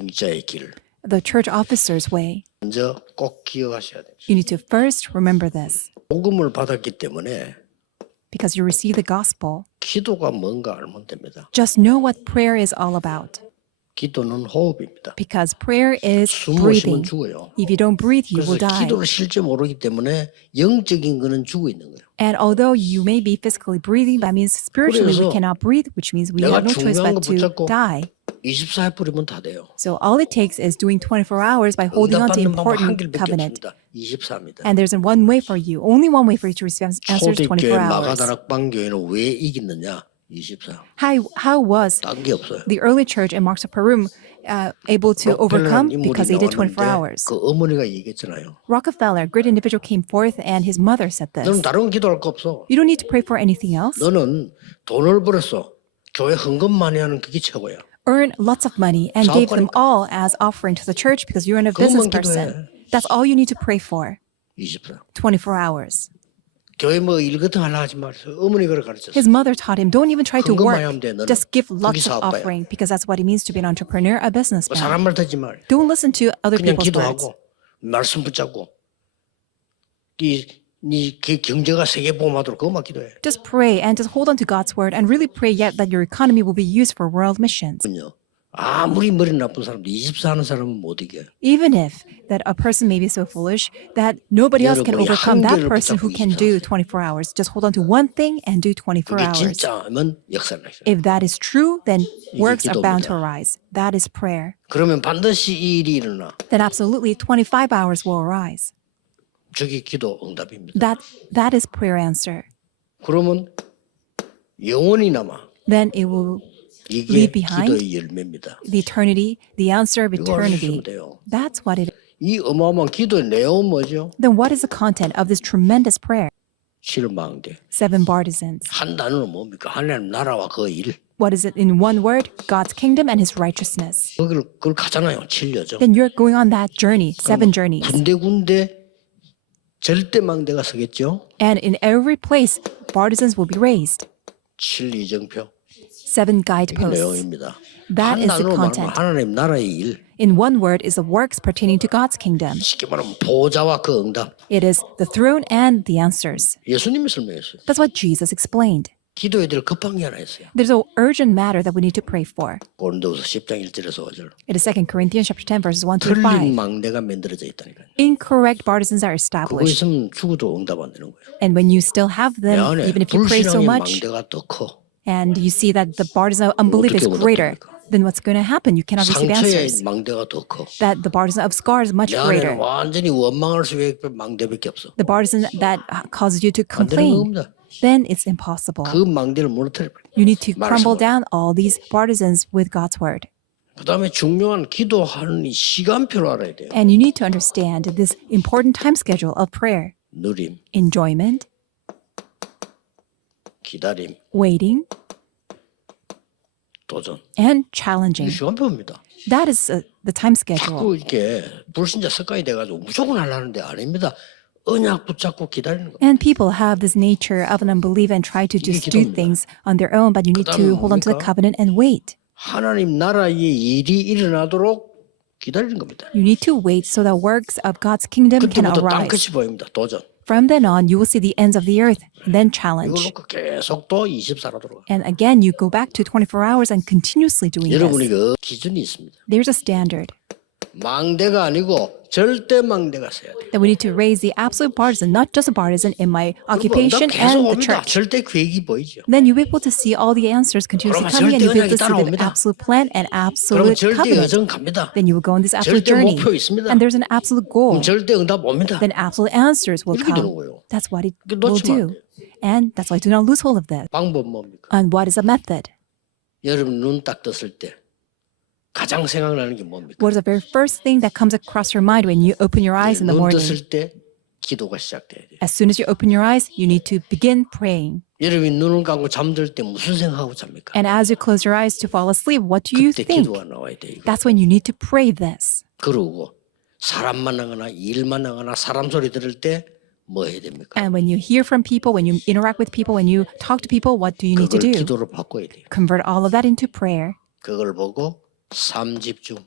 중자의 길. the church officer's way. 먼저 꼭 기억하셔야 됩니다. You need to first remember this. 복음을 받았기 때문에 Because you receive the gospel. 기도가 뭔가 알면 됩니다. Just know what prayer is all about. 기도는 호흡입니다. Because prayer is 숨 breathing. 못 쉬면 죽어요. If you don't breathe, you will 그래서 die. 기도를 실제 모르기 때문에 영적인 거는 죽어 있는 거예요. And although you may be physically breathing, that means spiritually we 그래서 cannot breathe, which means we 내가 have no choice 중요한 but 거 to 붙잡고 die. 24해 뿌리면 다 돼요. So all it takes is doing 24 hours by holding on to 응답받는 방법 한 important 길밖에 covenant. 없습니다. 24입니다. And there's one way for you, only one way for you to receive answers 초대교회 24 hours. 마가다락방 교회는 왜 이겼느냐? 24. How was 딴 게 없어요. the early church in Marks of Peru able to overcome? 록펠러라는 Because 인물이 they did 24 나왔는데 hours. 그 어머니가 얘기했잖아요. Rockefeller, a great individual, came forth and his mother said this. 너는 다른 기도할 거 없어. You don't need to pray for anything else. 너는 돈을 벌었어. 교회 헌금 많이 하는 그게 최고야. Earn lots of money and gave them 사업가니까. all as offering to the church because you're a business 그것만 person. 기도해. That's all you need to pray for. 24. 24 hours. 교회 뭐 일 같은 거 하려 하지 말았어. 어머니 그걸 가르쳤어. His mother taught him, don't even try to 헌금 work. 많이 하면 돼, 너는. Just give 그게 lots of 사업가야. offering because that's what it means to be an entrepreneur, a businessman. 사람 말 듣지 말. Don't listen to other 그냥 people's words. 기도하고 말씀 붙잡고 네 경제가 세계보험하도록 그것만 기도해. Just pray and just hold on to God's word and really pray yet that your economy will be used for world missions. 아무리 머리 나쁜 사람도 24 하는 사람은 못 이겨요. Even if that a person may be so foolish that nobody else can 여러분이 overcome that 한계를 person who 붙잡고 can do 24 hours. Just hold on to one thing and do 24 그게 hours. 진짜면 역사를 하셔요. If that is true, then works are bound to 기도입니다. arise. That is prayer. 그러면 반드시 이 일이 일어나. Then absolutely 25 hours will arise. 저게 기도 응답입니다. That is prayer answer. 그러면 영원히 남아. Then it will 이게 leave behind 기도의 열매입니다. the eternity, the answer of 이거 eternity. 알려주시면 돼요. That's what it is. 이 어마어마한 기도의 내용은 뭐죠? Then what is the content of this tremendous prayer? 실망대. 7 partisans. 한 단어는 뭡니까? 하나님 나라와 그 일. What is it in one word? God's kingdom and his righteousness. 그걸 가잖아요. 7여죠. Then you're going on that journey, 7 journeys. 군데군데 절대망대가 서겠죠. And in every place, partisans will be raised. 7이정표. 7 이게 guideposts. 내용입니다. That 한 is the 단어로 말하면 content. 하나님 나라의 일. In one word is the works pertaining to God's kingdom. 쉽게 말하면 보좌와 그 응답. It is the throne and the answers. 예수님이 설명했어요. That's what Jesus explained. 기도해야 될 급한 게 하나 있어요. There's an urgent matter that we need to pray for. 고린도후서 10장 1절에서 5절. It is 2 Corinthians chapter 10 verses 1 through 틀린 5. 망대가 만들어져 있다니까요. Incorrect partisans are 그거 established. 있으면 죽어도 응답 안 되는 거예요. And when you still have 내 them, 안에 even if you pray so 불신앙의 much, 망대가 더 커. and you see that the partisan of unbelief is 어떻게 greater, 응답됩니까? then what's going to happen? You cannot receive 상처의 answers. 망대가 더 커. That the partisan of scar is much 내 greater. 안에는 완전히 원망할 수 있는 망대밖에 없어. The partisan that causes you to 안 되는 complain, 겁니다. then it's impossible. 그 망대를 무너뜨려 버려. You need to crumble 말씀으로. down all these partisans with God's word. 그다음에 중요한 기도하는 이 시간표를 알아야 돼요. And you need to understand this important time schedule of prayer. 누림, Enjoyment, 기다림, waiting, 도전. and 이 challenging. 시간표입니다. That is the time schedule. 자꾸 이렇게 불신자 습관이 돼가지고 무조건 하려는데 아닙니다. 언약 붙잡고 기다리는 거. And people have this nature of an unbeliever and try to just do 기도입니다. things on their own, but you need to hold on to the 뭡니까? covenant and wait. 하나님 나라의 일이 일어나도록 기다리는 겁니다. You need to wait so that works of God's kingdom can 그때부터 arise. 땅끝이 보입니다. 도전. From then on, you will see the ends of the earth, and then 이걸 challenge. 놓고 계속 또 24로 들어가. And again, you go back to 24 hours and continuously doing 여러분이 this. 그 기준이 있습니다. There's a standard 망대가 아니고 절대 망대가 서야 돼요. that we need to raise the absolute partisan, not just a partisan in my 그리고 occupation 응답 계속 and the 옵니다. church. 절대 계획이 보이죠. Then you'll be able to see all the answers continuously 그러면 coming, and you'll be able to 절대 see the 언약이 absolute plan and 그러면 absolute 절대 covenant. 여정 갑니다. Then you will go on this absolute 절대 journey, 목표 있습니다. and there's an absolute goal. 그럼 절대 응답 옵니다. Then absolute answers will 이렇게 되는 come. 거예요. That's what it 이게 will 놓치면 안 do. 돼요. And that's why do not lose hold of this. 방법 뭡니까? And what is a method? 여러분 눈 딱 떴을 때 가장 생각나는 게 뭡니까? What is the very first thing that comes across your mind when you open your eyes in the 눈 morning? 떴을 때 기도가 시작돼야 돼요. As soon as you open your eyes, you need to begin praying. 여러분이 눈을 감고 잠들 때 무슨 생각하고 잡니까? And as you close your eyes to fall asleep, what do you 그때 think? 기도가 나와야 돼요. That's when you need to pray this. 그러고 사람 만나거나 일 만나거나 사람 소리 들을 때 뭐 해야 됩니까? And when you hear from people, when you interact with people, when you talk to people, what do you need to 그걸 do? 기도로 바꿔야 돼요. Convert all of that into prayer. 그걸 보고 삶 집중.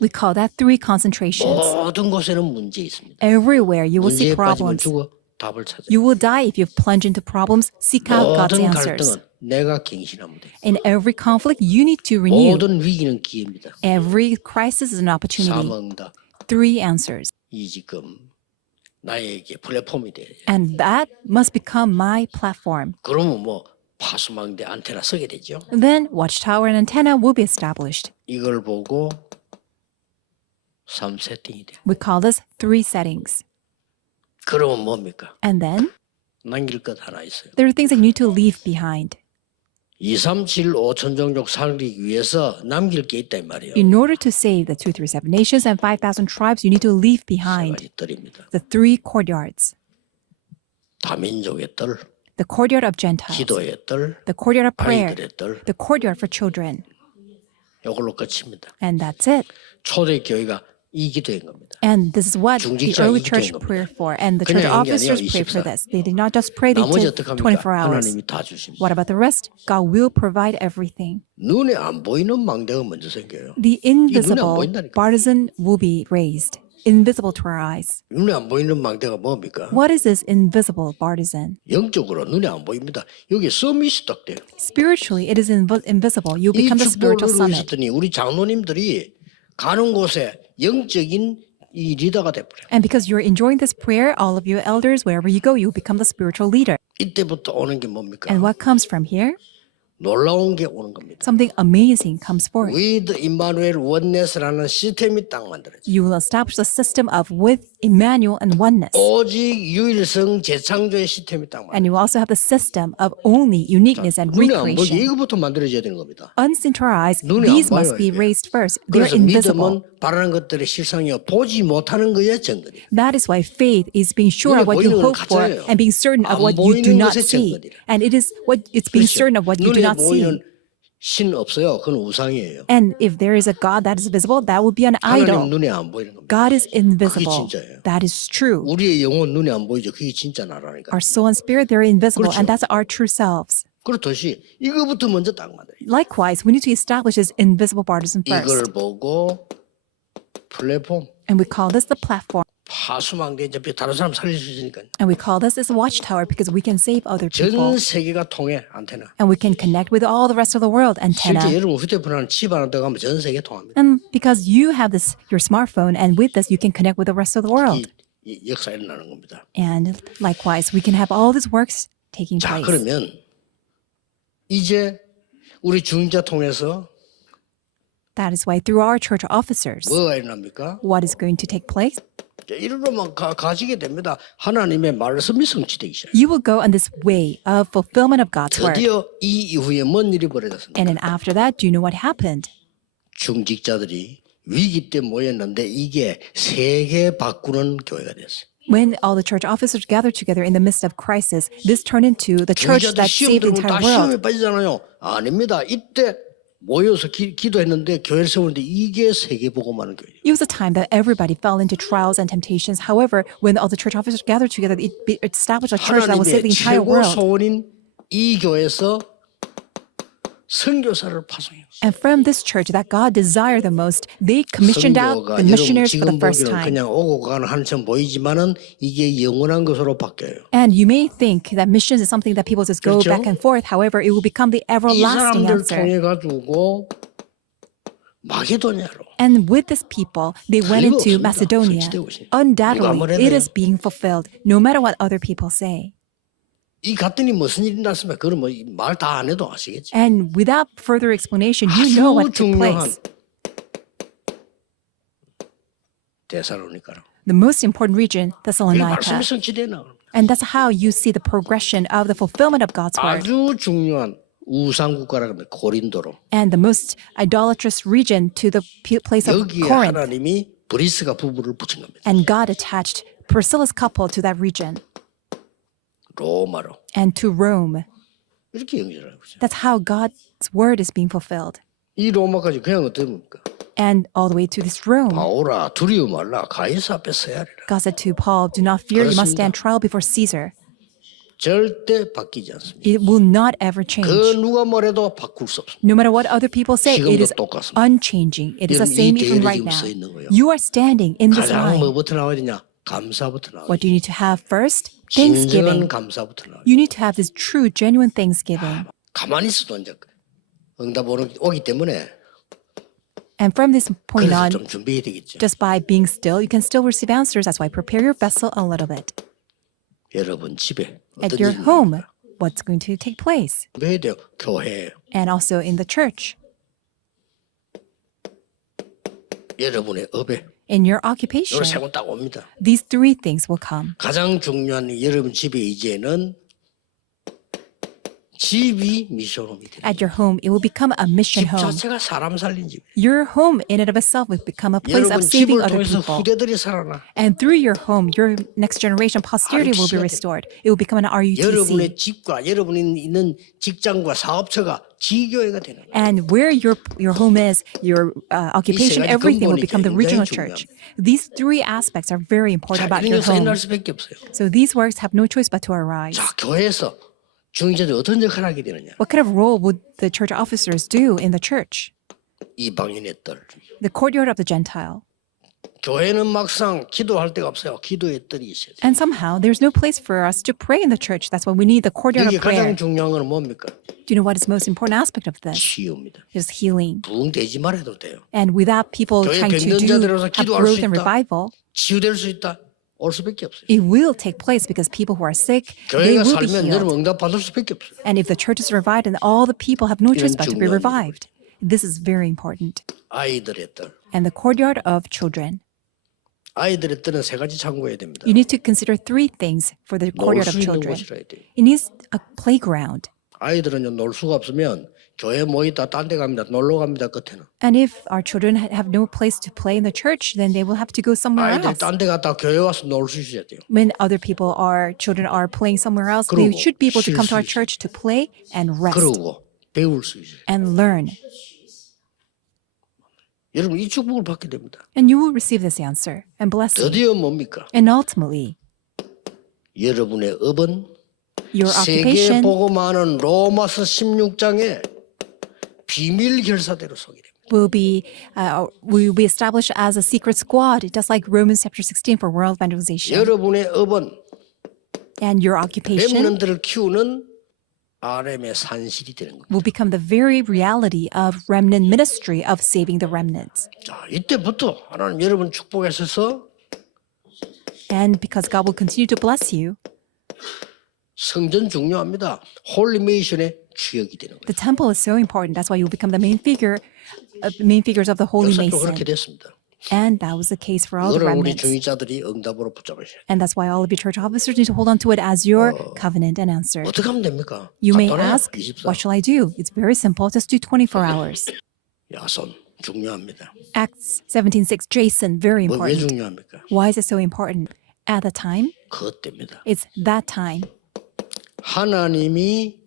We call that three concentrations. 모든 곳에는 문제 있습니다. Everywhere you will 문제에 see 빠지면 problems. 죽어 답을 찾아요. You will die if you plunge into problems. Seek out God's 모든 answers. 갈등은 내가 갱신하면 돼. In every conflict, you need to renew. 모든 위기는 기회입니다. Every crisis is an opportunity. 사명다. Three answers. 이 지금 나에게 플랫폼이 돼야 돼. And that must become my platform. 그러면 뭐 파수망대 안테나 서게 되죠. Then watchtower and antenna will be established. 이걸 보고 3세팅이 돼. We call this three settings. 그러면 뭡니까? And then 남길 것 하나 있어요. there are things that you need to leave behind. 2, 3, 7, 5천 종족 살기 위해서 남길 게 있다 이 말이에요. In order to save the 237 nations and 5,000 tribes, you need to leave 세 behind 가지 뜰입니다. the three courtyards. 다민족의 뜰, The courtyard of Gentiles, 기도의 뜰, the courtyard of prayer, 아이들의 뜰. the courtyard for children. 이걸로 끝입니다. And that's it. 초대교회가 이 기도인 겁니다. And this is what the 중직자 early 이 church 기도인 prayed 겁니다. for. And the church 그냥 이게 officers 아니에요, prayed for 24. this. They did not just pray, they 나머지 took 어떡합니까? 24 hours. 하나님이 다 주십니다. What about the rest? God will provide everything. 눈에 안 보이는 망대가 먼저 생겨요. The 눈에 안 invisible 보인다니까. partisan will be raised, invisible to our eyes. 눈에 안 보이는 망대가 뭡니까? What is this invisible partisan? 영적으로 눈에 안 보입니다. 여기 서밋이 딱 돼요. Spiritually, it is invisible. You 이 become the 축복을 spiritual 누리고 summit. 있었더니 우리 장로님들이 가는 곳에 영적인 이 리더가 돼버려요. And because you're enjoying this prayer, all of you elders, wherever you go, you will become the spiritual leader. 이때부터 오는 게 뭡니까? And what comes from here? 놀라운 게 오는 겁니다. Something amazing comes forth. With Emmanuel Oneness라는 시스템이 딱 만들어져요. You will establish a system of with Emmanuel and oneness. 오직 유일성 재창조의 시스템이 딱 만들어져요. And you also have the system of only uniqueness and 눈에 안 보이게 recreation. 이거부터 만들어져야 되는 겁니다. Unseen to our eyes, 눈에 these 안 must 보여요, be 이게. raised first. They're 그래서 invisible. 믿음은 바라는 것들의 실상이요 보지 못하는 것의 증거이에요. That is why faith is being sure of 눈에 what you 보이는 건 hope for 가짜예요. and being certain 안 of what you do 보이는 not 것의 see. 증거이라. And it is what it's being 그렇죠. certain of what you do 눈에 not see. 보이는 신 없어요. 그건 우상이에요. And if there is a God that is visible, that would be an 하나님 idol. 눈에 안 보이는 겁니다. God is invisible. 진짜예요. That is true. 우리의 영혼 눈에 안 보이죠. 그게 진짜 나라니까. Our soul and spirit, they're invisible, 그렇죠. and that's our true selves. 그렇듯이 이거부터 먼저 딱 만들어요. Likewise, we need to establish this invisible partisan 이걸 first. 보고 플랫폼 And we call this the platform. 파수망대 이제 다른 사람 살릴 수 있으니까 And we call this a watchtower because we can save other 전 people. 세계가 통해 안테나. And we can connect with all the rest of the world, 실제 antenna. 여러분 휴대폰 하나 칩 하나 들어가면 전 세계 통합니다. And because you have this, your smartphone, and with this, you can connect with the rest of the world. 이 역사 일어나는 겁니다. And likewise, we can have all these works taking 자 place. 그러면 이제 우리 중자 통해서 That is why through our church officers, 뭐가 일어납니까? what is going to take place? 이리로만 가지게 됩니다. 하나님의 말씀이 성취되기 시작. You will go on this way of fulfillment of God's word. 드디어 이 이후에 뭔 일이 벌어졌습니까? And then after that, do you know what happened? 중직자들이 위기 때 모였는데 이게 세계 바꾸는 교회가 됐어요. When all the church officers gathered together in the midst of crisis, this turned into the church 중직자들 that 시험 saved the 들면 다 entire world. 시험에 빠지잖아요. 아닙니다. 이때 모여서 기도했는데 교회를 세우는데 이게 세계 복음하는 교회예요. It was a time that everybody fell into trials and temptations. However, when all the church officers gathered together, it established a church that will save the 하나님의 entire 최고 world. 소원인 이 교회에서 선교사를 파송해요. And from this church that God desired the most, they commissioned out 선교가 the 여러분 missionaries for 지금 the first 보기로는 time. 그냥 오고 가는 한참 보이지만은 이게 영원한 것으로 바뀌어요. And you may think that missions is something that people just go 그렇죠? back and forth. However, it will become the 이 everlasting 사람들 answer. 통해 가지고 마게도냐로 And with this people, they went 틀림없습니다. into Macedonia. 성취되고 있습니다. Undoubtedly, 누가 뭐래도 it is being fulfilled, no matter what other people say. 이 갔더니 무슨 일이 났으면 그걸 뭐 말 다 안 해도 아시겠지. And without further explanation, you know 아주 what took 중요한 place. 데살로니가로. The most important region, 이 Thessalonica. 말씀이 성취되나. And that's how you see the progression of the fulfillment of God's word. 아주 중요한 우상 국가라 그러면 고린도로. And the most idolatrous region to the place of 여기에 Corinth. 하나님이 브리스가 부부를 붙인 겁니다. And God attached Priscilla's couple to that region 로마로. and to Rome. 이렇게 연결하고 있어요. That's how God's word is being fulfilled. 이 로마까지 그냥 어떻게 됩니까? And all the way to this Rome. 바오라 두려워 말라 가이사 앞에 서야 하리라. God said to Paul, do not fear, you must stand trial before Caesar. 절대 바뀌지 않습니다. It will not ever change. 그 누가 뭐래도 바꿀 수 없습니다. No matter what other people say, it is 지금도 똑같습니다. unchanging. It is the 여러분, same 이 even 대열에 right 지금 now. 서 있는 거예요. You are standing in this 가장 line. 뭐부터 나와야 되냐? 감사부터 나와야 What do 돼요. you need to have first? 진정한 Thanksgiving. 감사부터 나와야 돼요. You need to have this true, genuine thanksgiving. 가만히 있어도 이제 응답 오기 때문에 And from this point 그래서 on, 좀 준비해야 되겠죠. just by being still, you can still receive answers. That's why prepare your vessel a little bit. 여러분 집에 At 어떤 your 일이 home, 일어납니까? what's going to take place? 왜 돼요? 교회 And also in the church, 여러분의 업에 in your 이걸 occupation. 세고 딱 옵니다. These three things will come. 가장 중요한 여러분 집에 이제는 집이 미션홈이 됩니다. At your home, it will become a mission 집 home. 자체가 사람 살린 집. Your home in and of itself will become a place 여러분 of saving 집을 other 통해서 people. 후대들이 살아나. And through your home, your next generation posterity will be RUTC가 restored. It will become an RUTC. 여러분의 집과 여러분이 있는 직장과 사업처가 지교회가 되는 거예요. And where your home is, your occupation, 이 세 가지 everything will 근본이 become the 굉장히 regional 중요합니다. church. These three aspects are very important 자, about 이런 your 역사 home. 일어날 수밖에 없어요. So these works have no choice but to arise. 자, 교회에서 중직자들이 어떤 역할을 하게 되느냐? What kind of role would the church officers do in the church? 이방인의 뜰. The courtyard of the Gentile. 교회는 막상 기도할 데가 없어요. 기도의 뜰이 있어야 돼요. And somehow, there's no place for us to pray in the church. That's why we need the courtyard 여기 of prayer. 가장 중요한 건 뭡니까? Do you know what is the most important aspect of this? 치유입니다. Is healing. 부흥되지 말아도 돼요. And without people 교회 trying to 변전자들로서 have 기도할 growth 수 and 있다. revival, 치유될 수 있다. 올 수밖에 없어요. it will take place because people who are sick, they 교회가 will be 살면 여러분 healed. 응답 받을 수밖에 없어요. And if the church is revived, and all the people have no choice 이런 but to be 중요한 revived. This is very important. 아이들의 뜰. And the courtyard of children. 아이들의 뜰은 세 가지 참고해야 됩니다. You need to consider three things for the 놀 courtyard 수 of 있는 children. 곳이라 해야 돼요. It needs a playground. 아이들은요 놀 수가 없으면 교회 모이다 딴 데 갑니다. 놀러 갑니다. 끝에는. And if our children have no place to play in the church, then they will have to go somewhere 아이들 else. 딴 데 갔다 교회 와서 놀 수 있어야 돼요. When other people children are playing somewhere else, they 그러고 should be able to come to our 쉴 수 church to play and rest 그러고 배울 수 있어요. and learn. 여러분 이 축복을 받게 됩니다. And you will receive this answer and blessing. 드디어 뭡니까? And ultimately, 여러분의 업은 your 세계에 occupation 보고 많은 로마서 16장의 비밀 결사대로 소개됩니다. will be established as a secret squad, just like Romans chapter 16 for world evangelization. 여러분의 업은 And your occupation 렘넌트를 키우는 RM의 산실이 되는 겁니다. will become the very reality of remnant ministry of saving the remnants. 자, 이때부터 하나님 여러분 축복하셔서 And because God will continue to bless you, 성전 중요합니다. 홀리메이션의 주역이 되는 거예요. the temple is so important. That's why you will become the main figures of the holy 역사적으로 그렇게 mason. 됐습니다. And that was the case for all the 이거를 우리 remnants. 중위자들이 응답으로 붙잡으셔야 돼요. And that's why all of your church officers need to hold on to it as your covenant and answer. 어떻게 하면 됩니까? You may 간단해요. ask, 24. what shall I do? It's very simple. Just do 24 hours. 야손 중요합니다. Acts 17:6, Jason, very 왜 important. 중요합니까? Why is it so important? At the time, 그것 때입니다. it's that time. 하나님이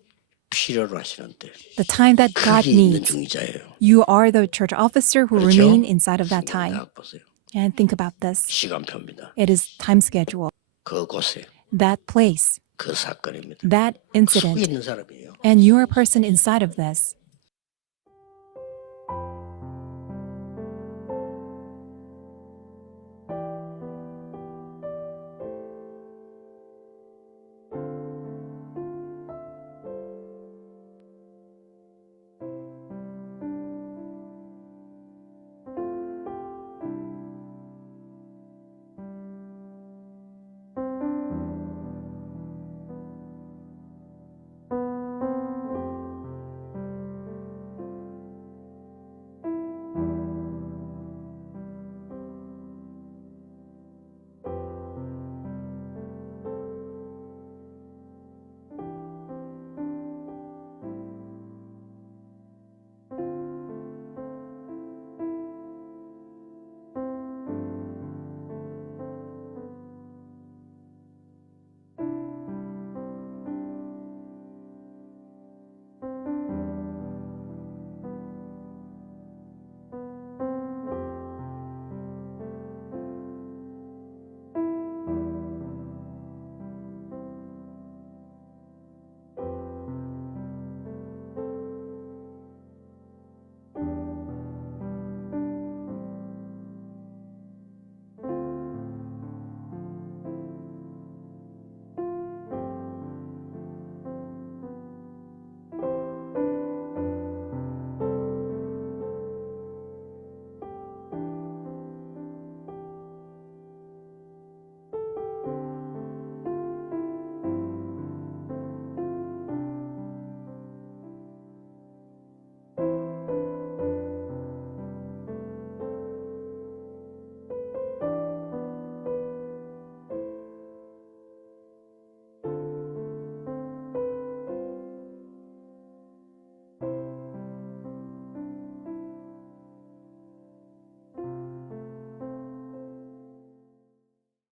필요로 하시는 때 The time that God 그게 있는 needs. 중위자예요. You are the church officer who 그렇죠? remain inside of that time. 딱 보세요. And think about this. 시간표입니다. It is time schedule. 그곳에 That place, 그 사건입니다. that 속에 incident, 있는 사람이에요. and you're a person inside of this.